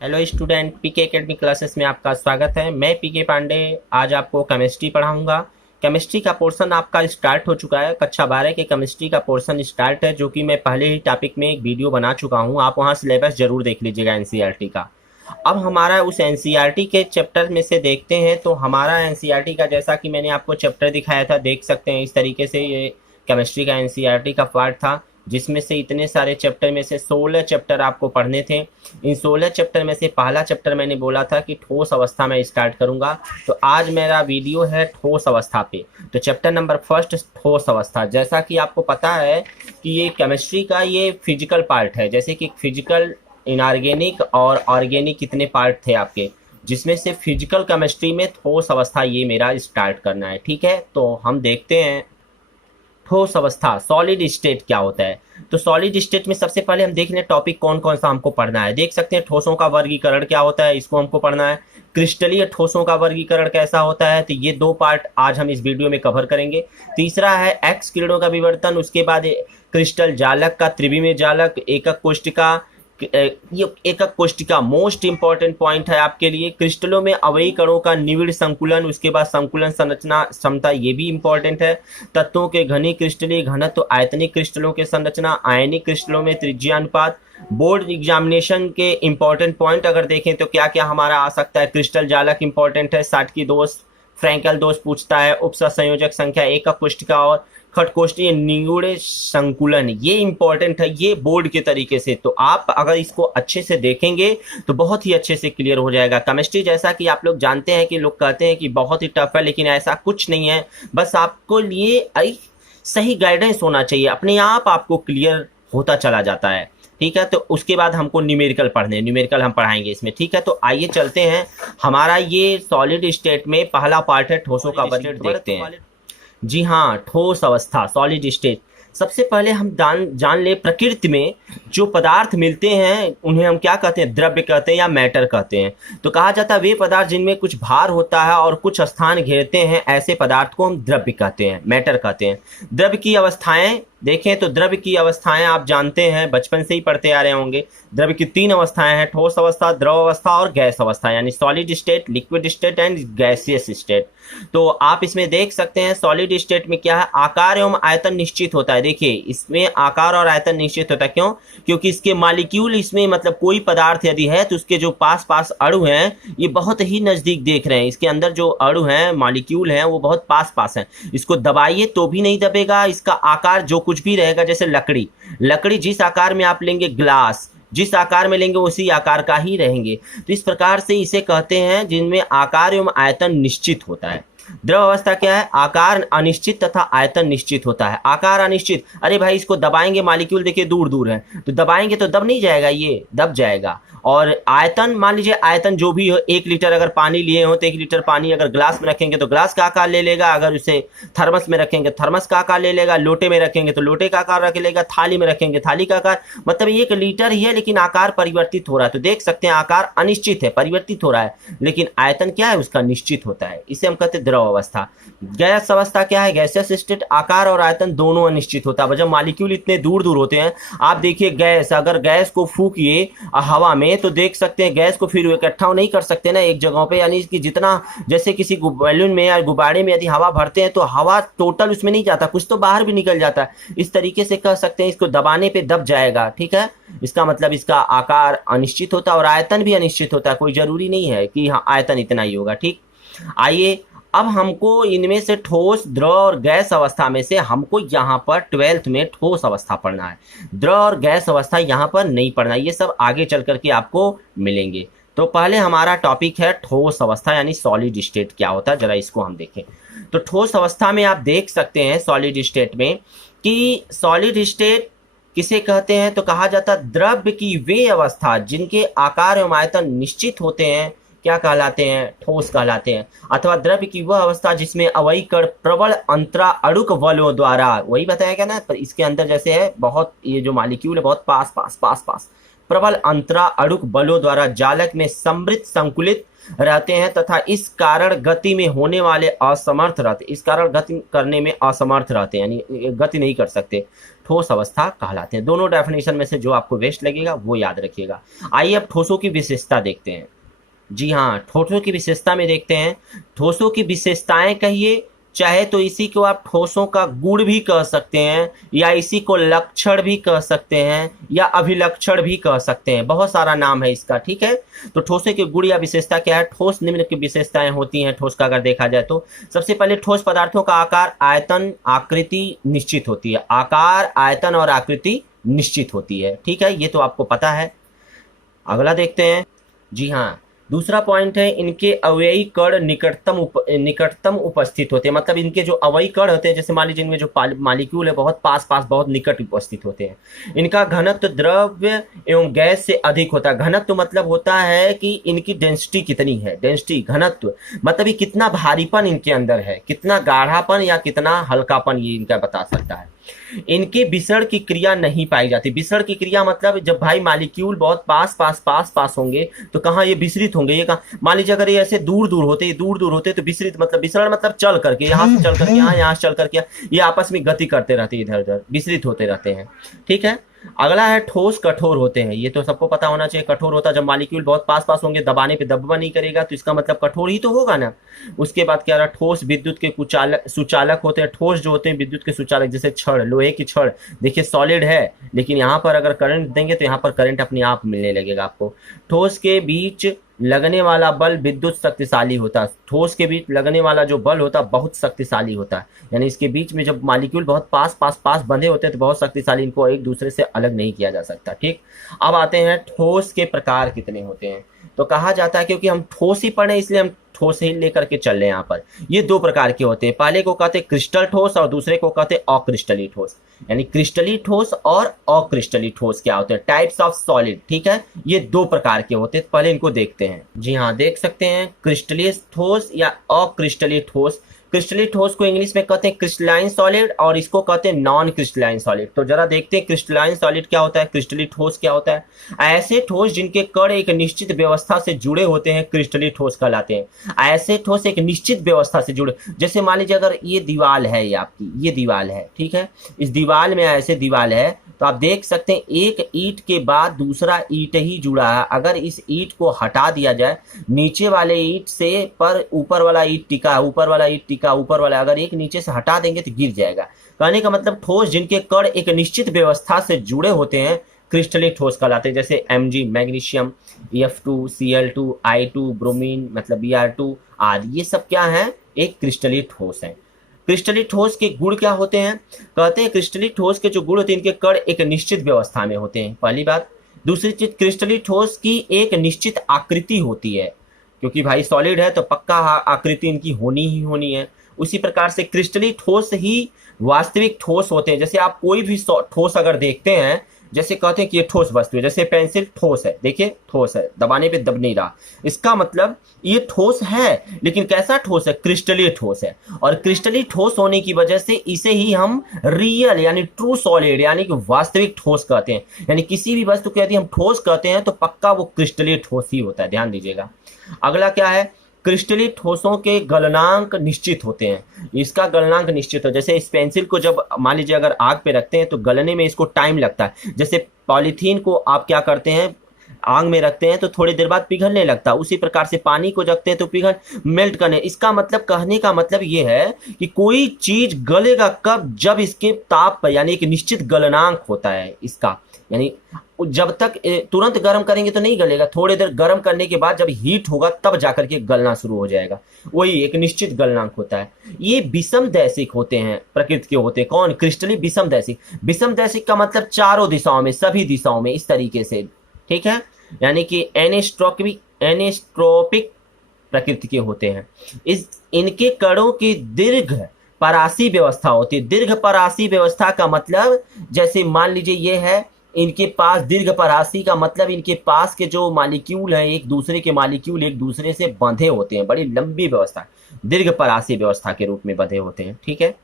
Hello student, पीके academy classes में आपका स्वागत है। मैं पीके पांडे आज आपको केमिस्ट्री पढ़ाऊंगा। केमिस्ट्री का पोर्शन आपका स्टार्ट हो चुका है। कक्षा 12 के केमिस्ट्री का पोर्शन स्टार्ट है, जो कि मैं पहले ही टॉपिक में एक वीडियो बना चुका हूं। आप वहां सिलेबस जरूर देख लीजिएगा एनसीईआरटी का। अब हमारा उस एनसीईआरटी के चैप्टर में से देखते हैं। तो हमारा एनसीईआरटी का, जैसा कि मैंने आपको चैप्टर दिखाया था, देख सकते हैं इस तरीके से ये केमिस्ट्री का एनसीईआरटी का पार्ट था, जिसमें से इतने सारे चैप्टर में से 16 चैप्टर आपको पढ़ने थे। इन 16 चैप्टर में से पहला चैप्टर मैंने बोला था कि ठोस अवस्था में स्टार्ट करूंगा। तो आज मेरा वीडियो है ठोस अवस्था पे। तो चैप्टर नंबर फर्स्ट, ठोस अवस्था। जैसा कि आपको पता है कि ये केमिस्ट्री का ये फिजिकल पार्ट है। जैसे कि फिजिकल, इनऑर्गेनिक और ऑर्गेनिक कितने पार्ट थे आपके, जिसमें से फिजिकल केमिस्ट्री में ठोस अवस्था ये मेरा स्टार्ट करना है। ठीक है, तो हम देखते हैं ठोस अवस्था, सॉलिड स्टेट क्या होता है। तो सॉलिड स्टेट में सबसे पहले हम देख लें टॉपिक कौन कौन सा हमको पढ़ना है। देख सकते हैं ठोसों का वर्गीकरण क्या होता है, इसको हमको पढ़ना है। क्रिस्टलीय ठोसों का वर्गीकरण कैसा होता है, तो ये दो पार्ट आज हम इस वीडियो में कवर करेंगे। तीसरा है एक्स किरणों का विवर्तन, उसके बाद क्रिस्टल जालक का त्रिविमीय जालक, एकक कोशिका। ये एकक कोशिका मोस्ट इंपॉर्टेंट पॉइंट है आपके लिए। क्रिस्टलों में अवयवी कणों का निविड़ संकुलन, उसके बाद संकुलन संरचना क्षमता, ये भी इंपॉर्टेंट है। तत्वों के घनी क्रिस्टलीय घनत्व, आयतनिक क्रिस्टलों के संरचना, आयनिक क्रिस्टलों में त्रिज्या अनुपात। बोर्ड एग्जामिनेशन के इंपॉर्टेंट पॉइंट अगर देखें तो क्या क्या हमारा आ सकता है। क्रिस्टल जालक इंपॉर्टेंट है, साटकी दोष, फ्रैंकल दोष पूछता है, उपसंयोजक संख्या, एकक कोशिका और खटकोष्ठीय निगूढ़ संकुलन, ये इंपॉर्टेंट है, ये बोर्ड के तरीके से। तो आप अगर इसको अच्छे से देखेंगे तो बहुत ही अच्छे से क्लियर हो जाएगा। केमिस्ट्री, जैसा कि आप लोग जानते हैं कि लोग कहते हैं कि बहुत ही टफ है, लेकिन ऐसा कुछ नहीं है। बस आपको लिए सही गाइडेंस होना चाहिए, अपने आप आपको क्लियर होता चला जाता है। ठीक है, तो उसके बाद हमको न्यूमेरिकल पढ़ने, न्यूमेरिकल हम पढ़ाएंगे इसमें। ठीक है, तो आइए चलते हैं। हमारा ये सॉलिड स्टेट में पहला पार्ट है ठोसों का वर्गीकरण, देखते हैं। जी हाँ, ठोस अवस्था, सॉलिड स्टेट। सबसे पहले हम जान ले प्रकृति में जो पदार्थ मिलते हैं उन्हें हम क्या कहते हैं, द्रव्य कहते हैं या मैटर कहते हैं। तो कहा जाता है वे पदार्थ जिनमें कुछ भार होता है और कुछ स्थान घेरते हैं, ऐसे पदार्थ को हम द्रव्य कहते हैं, मैटर कहते हैं। द्रव्य की अवस्थाएं देखें तो द्रव्य की अवस्थाएं आप जानते हैं, बचपन से ही पढ़ते आ रहे होंगे। द्रव्य की 3 अवस्थाएं हैं, ठोस अवस्था, द्रव अवस्था और गैस अवस्था, यानी solid state, liquid state and gaseous state. तो आप इसमें देख सकते हैं सॉलिड स्टेट में क्या है, आकार एवं आयतन निश्चित होता है। देखिए इसमें आकार और आयतन निश्चित होता है, क्यों? क्योंकि इसके मॉलिक्यूल, इसमें मतलब कोई पदार्थ यदि है तो उसके जो पास पास अणु हैं ये बहुत ही नजदीक देख रहे हैं। इसके अंदर जो अणु हैं, मॉलिक्यूल हैं, वो बहुत पास पास हैं। इसको दबाइए तो भी नहीं दबेगा। इसका आकार जो कुछ भी रहेगा, जैसे लकड़ी जिस आकार में आप लेंगे, ग्लास जिस आकार में लेंगे उसी आकार का ही रहेंगे। तो इस प्रकार से इसे कहते हैं जिनमें आकार एवं आयतन निश्चित होता है। द्रव अवस्था क्या है, आकार अनिश्चित तथा आयतन निश्चित होता है। आकार अनिश्चित, अरे भाई इसको दबाएंगे, मॉलिक्यूल देखिए दूर दूर है, तो दबाएंगे तो दब नहीं जाएगा, ये दब जाएगा। और आयतन, मान लीजिए आयतन जो भी हो, 1 लीटर अगर पानी लिए हो तो 1 लीटर पानी अगर ग्लास में रखेंगे तो ग्लास का आकार ले लेगा, अगर उसे थर्मस में रखेंगे थर्मस का आकार ले लेगा, लोटे में रखेंगे तो लोटे का आकार रख लेगा, थाली में रखेंगे थाली का आकार। मतलब 1 लीटर ही है लेकिन आकार परिवर्तित हो रहा है। तो देख सकते हैं आकार अनिश्चित है, परिवर्तित हो रहा है, लेकिन आयतन क्या है, उसका निश्चित होता है। इसे हम कहते हैं द्रव अवस्था। गैस अवस्था क्या है, गैसियस स्टेट, आकार और आयतन दोनों अनिश्चित होता है। जब मॉलिक्यूल इतने दूर दूर होते हैं, आप देखिए गैस, अगर गैस को फूकिए हवा में तो देख सकते हैं गैस को फिर इकट्ठा नहीं कर सकते ना एक जगह पे, यानी कि जितना, जैसे किसी बैलून में या गुब्बारे में यदि हवा भरते हैं तो हवा टोटल उसमें नहीं जाता, कुछ तो बाहर भी निकल जाता है। इस तरीके से कह सकते हैं इसको दबाने पे दब जाएगा। ठीक है, इसका मतलब इसका आकार अनिश्चित होता है और आयतन भी अनिश्चित होता है। कोई जरूरी नहीं है कि हाँ आयतन इतना ही होगा। ठीक, आइए अब हमको इनमें से ठोस, द्रव और गैस अवस्था में से हमको यहाँ पर 12th में ठोस अवस्था पढ़ना है। द्रव और गैस अवस्था यहाँ पर नहीं पढ़ना, ये सब आगे चल करके आपको मिलेंगे। तो पहले हमारा टॉपिक है ठोस अवस्था, यानी सॉलिड स्टेट क्या होता है, जरा इसको हम देखें। तो ठोस अवस्था में आप देख सकते हैं सॉलिड स्टेट में कि सॉलिड स्टेट किसे कहते हैं, तो कहा जाता है द्रव्य की वे अवस्था जिनके आकार एवं आयतन निश्चित होते हैं, क्या कहलाते हैं, ठोस कहलाते हैं। अथवा द्रव्य की वह अवस्था जिसमें अवयवी कण प्रबल अंतरा अणुक बलों द्वारा, वही बताया गया ना, पर इसके अंदर जैसे है बहुत, ये जो मॉलिक्यूल है बहुत पास पास पास पास, प्रबल अंतरा अणुक बलों द्वारा जालक में समृद्ध संकुलित रहते हैं तथा इस कारण गति में होने वाले असमर्थ रहते, इस कारण गति करने में असमर्थ रहते हैं, यानी गति नहीं कर सकते। ठोस अवस्था कहलाते हैं। दोनों डेफिनेशन में से जो आपको बेस्ट लगेगा वो याद रखिएगा। आइए अब ठोसों की विशेषता देखते हैं। जी हाँ, ठोसों की विशेषता में देखते हैं। ठोसों की विशेषताएं कहिए, चाहे तो इसी को आप ठोसों का गुण भी कह सकते हैं, या इसी को लक्षण भी कह सकते हैं, या अभिलक्षण भी कह सकते हैं। बहुत सारा नाम है इसका, ठीक है। तो ठोसों के गुण या विशेषता क्या है? ठोस निम्न की विशेषताएं होती हैं ठोस का अगर देखा जाए तो। सबसे पहले ठोस पदार्थों का आकार, आयतन, आकृति निश्चित होती है। आकार, आयतन और आकृति निश्चित होती है, ठीक है, ये तो आपको पता है। अगला देखते हैं। जी हाँ, दूसरा पॉइंट है इनके अवयवी कण निकटतम उपस्थित होते हैं। मतलब इनके जो अवयवी कण होते हैं, जैसे मान लीजिए इनमें जो मालिक्यूल है बहुत पास पास बहुत निकट उपस्थित होते हैं। इनका घनत्व द्रव्य एवं गैस से अधिक होता है। घनत्व मतलब होता है कि इनकी डेंसिटी कितनी है। डेंसिटी, घनत्व मतलब ये कितना भारीपन इनके अंदर है, कितना गाढ़ापन या कितना हल्कापन ये इनका बता सकता है। इनके विसरण की क्रिया नहीं पाई जाती। विसरण की क्रिया मतलब जब भाई मालिक्यूल बहुत पास होंगे तो कहाँ ये विसरित होंगे, ये कहाँ, मान लीजिए अगर ये ऐसे दूर दूर होते तो विसरित मतलब विसरण मतलब चल करके, यहाँ से चल करके यहाँ से चल करके ये आपस में गति करते रहते हैं, इधर उधर विसरित होते रहते हैं, ठीक है। अगला है ठोस कठोर होते हैं। ये तो सबको पता होना चाहिए। कठोर होता है जब मालिक्यूल बहुत पास होंगे, दबाने पे दबा नहीं करेगा तो इसका मतलब कठोर ही तो होगा ना। उसके बाद क्या रहा, ठोस विद्युत के सुचालक होते हैं। ठोस जो होते हैं विद्युत के सुचालक, जैसे छड़, लोहे की छड़, देखिए सॉलिड है लेकिन यहाँ पर अगर करंट देंगे तो यहाँ पर करंट अपने आप मिलने लगेगा आपको। ठोस के बीच लगने वाला बल विद्युत शक्तिशाली होता है। ठोस के बीच लगने वाला जो बल होता है बहुत शक्तिशाली होता है, यानी इसके बीच में जब मालिक्यूल बहुत पास बंधे होते हैं तो बहुत शक्तिशाली, इनको एक दूसरे से अलग नहीं किया जा सकता, ठीक। अब आते हैं ठोस के प्रकार कितने होते हैं। तो कहा जाता है, क्योंकि हम ठोस ही पढ़े इसलिए हम ठोस ही लेकर के चल रहे हैं यहाँ पर। ये दो प्रकार के होते हैं, पहले को कहते हैं क्रिस्टल ठोस और दूसरे को कहते हैं अक्रिस्टली ठोस। यानी क्रिस्टली ठोस और अक्रिस्टली ठोस क्या होते हैं, टाइप्स ऑफ सॉलिड, ठीक है। ये दो प्रकार के होते हैं, पहले इनको देखते हैं। जी हाँ, देख सकते हैं क्रिस्टली ठोस या अक्रिस्टली ठोस। क्रिस्टली ठोस को इंग्लिश में कहते हैं क्रिस्टलाइन सॉलिड और इसको कहते हैं नॉन क्रिस्टलाइन सॉलिड। तो जरा देखते हैं क्रिस्टलाइन सॉलिड क्या होता है, क्रिस्टली ठोस क्या होता है। ऐसे ठोस जिनके कण एक निश्चित व्यवस्था से जुड़े होते हैं क्रिस्टली ठोस कहलाते हैं। ऐसे ठोस एक निश्चित व्यवस्था से जुड़े, जैसे मान लीजिए अगर ये दीवार है, ये आपकी ये दीवार है, ठीक है, इस दीवार में ऐसे दीवार है तो आप देख सकते हैं एक ईंट के बाद दूसरा ईंट ही जुड़ा है। अगर इस ईंट को हटा दिया जाए, नीचे वाले ईंट से पर ऊपर वाला ईंट टिका है, ऊपर वाला ईंट टिका, ऊपर वाला अगर एक नीचे से हटा देंगे तो गिर जाएगा। कहने का मतलब ठोस जिनके कण एक निश्चित व्यवस्था से जुड़े होते हैं क्रिस्टली ठोस कहलाते हैं। जैसे Mg magnesium, F2Cl2, I2 bromine मतलब Br2 आदि, ये सब क्या है, एक क्रिस्टली ठोस है। क्रिस्टली ठोस के गुण क्या होते हैं, कहते हैं क्रिस्टली ठोस के जो गुण होते हैं इनके कण एक निश्चित व्यवस्था में होते हैं, पहली बात। दूसरी चीज, क्रिस्टली ठोस की एक निश्चित आकृति होती है, क्योंकि भाई सॉलिड है तो पक्का आकृति इनकी होनी ही होनी है। उसी प्रकार से क्रिस्टली ठोस ही वास्तविक ठोस होते हैं। जैसे आप कोई भी ठोस अगर देखते हैं, जैसे कहते हैं कि ये ठोस वस्तु है, जैसे पेंसिल ठोस है, देखिए ठोस है, दबाने पे दब नहीं रहा, इसका मतलब ये ठोस है, लेकिन कैसा ठोस है, क्रिस्टली ठोस है। और क्रिस्टली ठोस होने की वजह से इसे ही हम रियल यानी ट्रू सॉलिड यानी कि वास्तविक ठोस कहते हैं। यानी किसी भी वस्तु को यदि हम ठोस कहते हैं तो पक्का वो क्रिस्टली ठोस ही होता है, ध्यान दीजिएगा। अगला क्या है, क्रिस्टली ठोसों के गलनांक निश्चित होते हैं। इसका गलनांक निश्चित हो, जैसे इस पेंसिल को जब मान लीजिए अगर आग पे रखते हैं तो गलने में इसको टाइम लगता है। जैसे पॉलीथीन को आप क्या करते हैं, आग में रखते हैं तो थोड़ी देर बाद पिघलने लगता है, उसी प्रकार से पानी को रखते हैं तो मेल्ट करने। इसका मतलब, कहने का मतलब ये है कि कोई चीज गलेगा कब, जब इसके ताप पर, यानी एक निश्चित गलनांक होता है इसका, यानी जब तक तुरंत गर्म करेंगे तो नहीं गलेगा, थोड़ी देर गर्म करने के बाद जब हीट होगा तब जाकर के गलना शुरू हो जाएगा, वही एक निश्चित गलनांक होता है। ये विषम दैशिक होते हैं, प्रकृति के होते हैं। कौन, क्रिस्टली विषम दैशिक। विषम दैशिक का मतलब चारों दिशाओं में, सभी दिशाओं में इस तरीके से, ठीक है, यानी कि एनिस्ट्रोपिक प्रकृति के होते हैं। इनके कणों की दीर्घ परासी व्यवस्था होती है। दीर्घ परासी व्यवस्था का मतलब, जैसे मान लीजिए ये है, इनके पास दीर्घ परासी का मतलब इनके पास के जो मॉलिक्यूल है, एक दूसरे के मॉलिक्यूल एक दूसरे से बंधे होते हैं, बड़ी लंबी व्यवस्था, दीर्घ परासी व्यवस्था के रूप में बंधे होते हैं, ठीक है।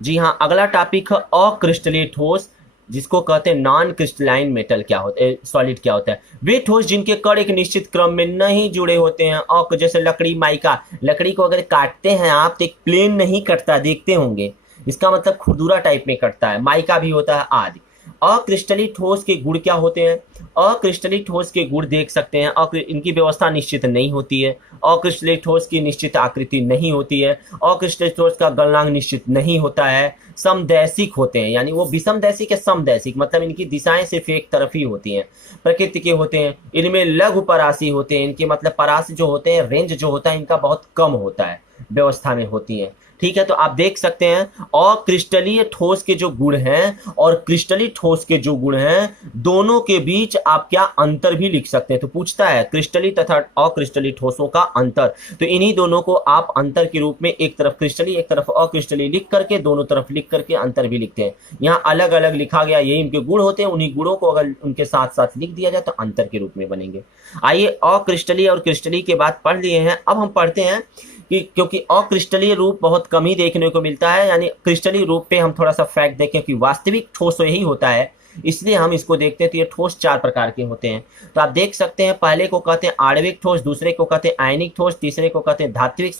जी हाँ, अगला टॉपिक है अक्रिस्टलीय ठोस, जिसको कहते हैं नॉन क्रिस्टलाइन मेटल क्या होता है, सॉलिड क्या होता है। वे ठोस जिनके कण एक निश्चित क्रम में नहीं जुड़े होते हैं। जैसे लकड़ी, माइका, लकड़ी को अगर काटते हैं आप तो एक प्लेन नहीं कटता, देखते होंगे, इसका मतलब खुरदुरा टाइप में कटता है, माइका भी होता है आदि। अक्रिस्टलीय ठोस के गुण क्या होते हैं? अक्रिस्टलीय ठोस के गुण देख सकते हैं, इनकी व्यवस्था निश्चित नहीं होती है, अक्रिस्टलीय ठोस की निश्चित आकृति नहीं होती है, अक्रिस्टलीय ठोस का गलनांक निश्चित नहीं होता है, समदैशिक होते हैं, यानी वो विषमदैशिक या समदैशिक, मतलब इनकी दिशाएं सिर्फ एक तरफ ही होती हैं, प्रकृति के होते हैं, इनमें लघु परासी होते हैं, इनके मतलब परासी जो होते हैं, रेंज जो होता है इनका बहुत कम होता है, व्यवस्था में होती है। ठीक है, तो आप देख सकते हैं अक्रिस्टलीय ठोस के जो गुण हैं और क्रिस्टलीय ठोस के जो गुण हैं, दोनों के बीच आप क्या अंतर भी लिख सकते हैं। तो पूछता है क्रिस्टलीय तथा अक्रिस्टलीय ठोसों का अंतर, तो इन्हीं दोनों को आप अंतर के रूप में एक तरफ क्रिस्टलीय एक तरफ अक्रिस्टलीय लिख करके दोनों तरफ लिख करके अंतर भी लिखते हैं। यहाँ अलग अलग लिखा गया, यही उनके गुण होते हैं, उन्हीं गुणों को अगर उनके साथ साथ लिख दिया जाए तो अंतर के रूप में बनेंगे। आइए अक्रिस्टलीय और क्रिस्टलीय के बाद पढ़ लिए हैं, अब हम पढ़ते हैं कि क्योंकि अक्रिस्टलीय रूप बहुत कम ही देखने को मिलता है, यानी क्रिस्टलीय रूप पे हम थोड़ा सा फैक्ट देखें कि वास्तविक ठोस यही होता है, इसलिए हम इसको देखते हैं। तो ये ठोस 4 प्रकार के होते हैं, तो आप देख सकते हैं पहले को कहते हैं आणविक ठोस, दूसरे को कहते हैं आयनिक ठोस, तीसरे को कहते हैं धात्विक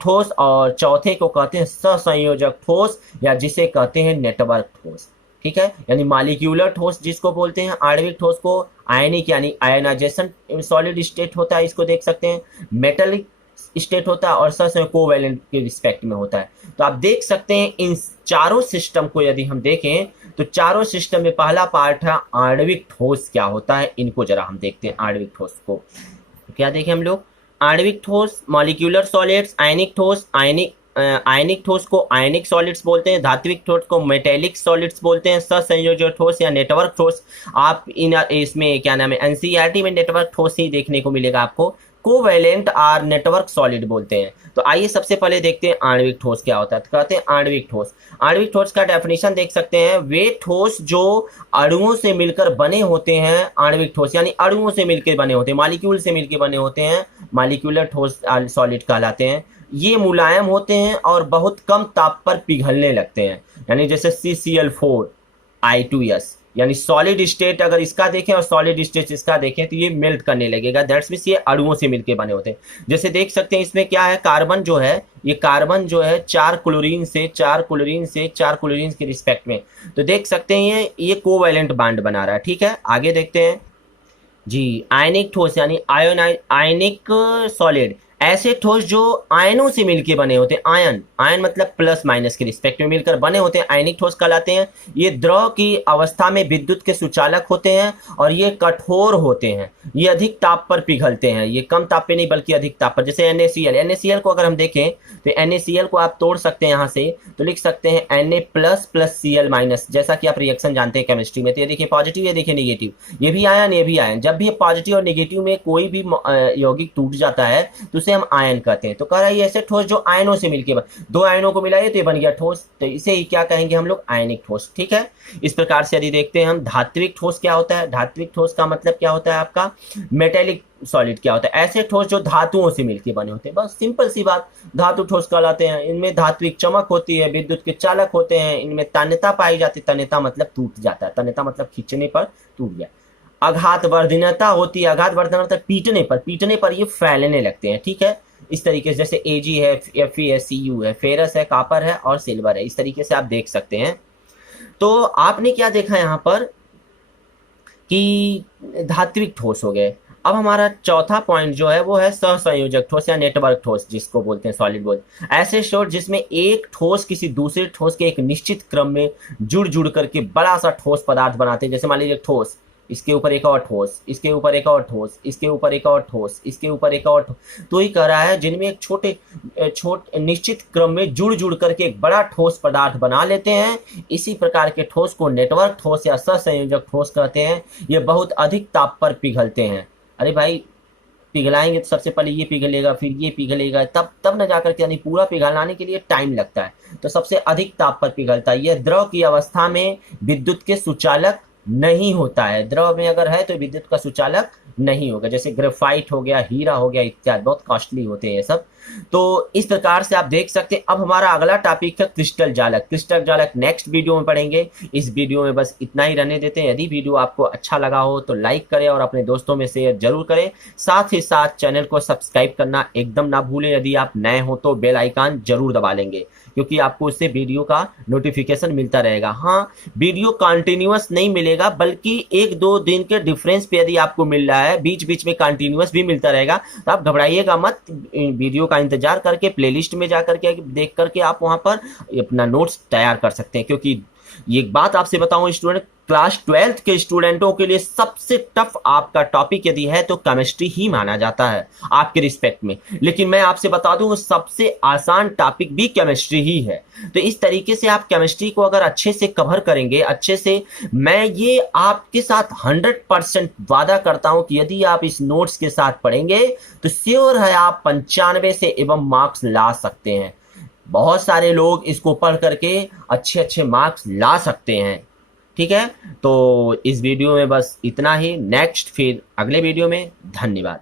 ठोस और चौथे को कहते हैं सहसंयोजक ठोस या जिसे कहते हैं नेटवर्क ठोस। ठीक है, यानी मॉलिक्यूलर ठोस जिसको बोलते हैं, आणविक ठोस को आयनिक यानी आयनाइजेशन सॉलिड स्टेट होता है, इसको देख सकते हैं, मेटलिक स्टेट होता है और सबसे कोवैलेंट के रिस्पेक्ट में होता है। तो आप देख सकते हैं इन चारों सिस्टम को यदि हम देखें तो चारों सिस्टम में पहला पार्ट है आणविक ठोस क्या होता है, इनको जरा हम देखते हैं आणविक ठोस को। तो क्या देखें हम लोग, आणविक ठोस मॉलिक्यूलर सॉलिड्स, आयनिक ठोस आयनिक ठोस को आयनिक सॉलिड्स बोलते हैं, धात्विक ठोस को मेटेलिक सॉलिड्स बोलते हैं, सहसंयोजक ठोस या नेटवर्क ठोस। आप इसमें क्या नाम है, एनसीईआरटी में नेटवर्क ठोस ही देखने को मिलेगा आपको, कोवैलेंट और नेटवर्क सॉलिड बोलते हैं। तो आइए सबसे पहले देखते हैं आणविक ठोस क्या होता है। तो कहते हैं आणविक ठोस, आणविक ठोस का डेफिनेशन देख सकते हैं, वे ठोस जो अणुओं से मिलकर बने होते हैं, आणविक ठोस यानी अणुओं से मिलकर बने होते हैं, मॉलिक्यूल से मिलकर बने होते हैं, मॉलिक्यूलर ठोस सॉलिड कहलाते हैं। ये मुलायम होते हैं और बहुत कम ताप पर पिघलने लगते हैं, यानी जैसे CCl4 I2S, यानी सॉलिड स्टेट अगर इसका देखें और सॉलिड स्टेट इसका देखें तो ये मेल्ट करने लगेगा, दैट्स मींस ये अणुओं से मिलके बने होते हैं। जैसे देख सकते हैं इसमें क्या है, कार्बन जो है, ये कार्बन जो है 4 क्लोरीन के रिस्पेक्ट में, तो देख सकते हैं ये कोवैलेंट बॉन्ड बना रहा है। ठीक है, आगे देखते हैं जी, आयनिक ठोस यानी आयनिक सॉलिड, ऐसे ठोस जो आयनों से मिलकर बने होते हैं, आयन मतलब प्लस माइनस के रिस्पेक्ट में मिलकर बने होते हैं, आयनिक ठोस कहलाते हैं। ये द्रव की अवस्था में विद्युत के सुचालक होते हैं और ये कठोर होते हैं, ये अधिक ताप पर पिघलते हैं, ये कम ताप पे नहीं बल्कि अधिक ताप पर। जैसे NaCl को अगर हम देखें तो NaCl को आप तोड़ सकते हैं यहाँ से, तो लिख सकते हैं Na++Cl-, जैसा कि आप रिएक्शन जानते हैं केमिस्ट्री में। तो ये देखिए पॉजिटिव, ये देखिए नेगेटिव, ये भी आयन ये भी आयन। जब भी पॉजिटिव और नेगेटिव में कोई भी यौगिक टूट जाता है तो उसे हम आयन कहते हैं। तो कह रहा है ये ऐसे ठोस जो आयनों से मिलकर, 2 आयनों को मिलाइए तो ये बन गया ठोस, तो इसे ही क्या कहेंगे हम लोग, आयनिक ठोस। ठीक है, इस प्रकार से यदि देखते हैं हम धात्विक ठोस क्या होता है, धात्विक ठोस का मतलब क्या होता है आपका, मेटेलिक सॉलिड क्या होता है, ऐसे ठोस जो धातुओं से मिलकर बने होते हैं, बस सिंपल सी बात, धातु ठोस कहलाते हैं। इनमें धात्विक चमक होती है, विद्युत के चालक होते हैं, इनमें तन्यता पाई जाती है, तन्यता मतलब टूट जाता है, तन्यता मतलब खींचने पर टूट गया। आघात वर्धनता होती है, आघात वर्धनता मतलब पीटने पर ये फैलने लगते हैं। ठीक है, इस तरीके से जैसे Ag है, Fe है, Cu है, फेरस है, कॉपर है और सिल्वर है, इस तरीके से आप देख सकते हैं। तो आपने क्या देखा यहाँ पर कि धात्विक ठोस हो गए। अब हमारा चौथा पॉइंट जो है वो है सहसंयोजक ठोस या नेटवर्क ठोस जिसको बोलते हैं, सॉलिड बोलते हैं। ऐसे ठोस जिसमें एक ठोस किसी दूसरे ठोस के एक निश्चित क्रम में जुड़ करके बड़ा सा ठोस पदार्थ बनाते हैं। जैसे मान लीजिए ठोस, इसके ऊपर एक और ठोस, इसके ऊपर एक और ठोस, इसके ऊपर एक और ठोस, इसके ऊपर एक और ठोस, तो ही कह रहा है जिनमें एक छोटे निश्चित क्रम में जुड़ करके एक बड़ा ठोस पदार्थ बना लेते हैं। इसी प्रकार के ठोस को नेटवर्क ठोस या सहसंयोजक ठोस कहते हैं। ये बहुत अधिक ताप पर पिघलते हैं। अरे भाई, पिघलाएंगे तो सबसे पहले ये पिघलेगा, फिर ये पिघलेगा, तब न जाकर के, यानी पूरा पिघलाने के लिए टाइम लगता है, तो सबसे अधिक ताप पर पिघलता है। यह द्रव की अवस्था में विद्युत के सुचालक नहीं होता है, द्रव में अगर है तो विद्युत का सुचालक नहीं होगा। जैसे ग्रेफाइट हो गया, हीरा हो गया इत्यादि, बहुत कॉस्टली होते हैं ये सब। तो इस प्रकार से आप देख सकते हैं। अब हमारा अगला टॉपिक है क्रिस्टल जालक। क्रिस्टल जालक नेक्स्ट वीडियो में पढ़ेंगे। इस वीडियो में बस इतना ही रहने देते हैं। यदि वीडियो आपको अच्छा लगा हो तो लाइक करें और अपने दोस्तों में शेयर जरूर करें। साथ ही साथ चैनल को सब्सक्राइब करना एकदम ना भूलें। यदि आप नए हो तो बेल आइकन जरूर दबा लेंगे। क्योंकि आपको उससे वीडियो का नोटिफिकेशन मिलता रहेगा। हाँ, वीडियो कंटिन्यूअस नहीं मिलेगा, बल्कि 1-2 दिन के डिफरेंस पे यदि आपको मिल रहा है, बीच बीच में कंटिन्यूअस भी मिलता रहेगा, तो आप घबराइएगा मत। वीडियो का इंतजार करके प्लेलिस्ट में जा करके देख करके आप वहाँ पर अपना नोट्स तैयार कर सकते हैं। क्योंकि ये एक बात आपसे बताऊं स्टूडेंट, क्लास 12th के स्टूडेंटों के लिए सबसे टफ आपका टॉपिक यदि है तो केमिस्ट्री ही माना जाता है आपके रिस्पेक्ट में। लेकिन मैं आपसे बता दूं सबसे आसान टॉपिक भी केमिस्ट्री ही है। तो इस तरीके से आप केमिस्ट्री को अगर अच्छे से कवर करेंगे, अच्छे से, मैं ये आपके साथ 100% वादा करता हूं कि यदि आप इस नोट्स के साथ पढ़ेंगे तो श्योर है आप 95 से एवं मार्क्स ला सकते हैं। बहुत सारे लोग इसको पढ़ करके अच्छे अच्छे मार्क्स ला सकते हैं। ठीक है, तो इस वीडियो में बस इतना ही। नेक्स्ट फिर अगले वीडियो में। धन्यवाद।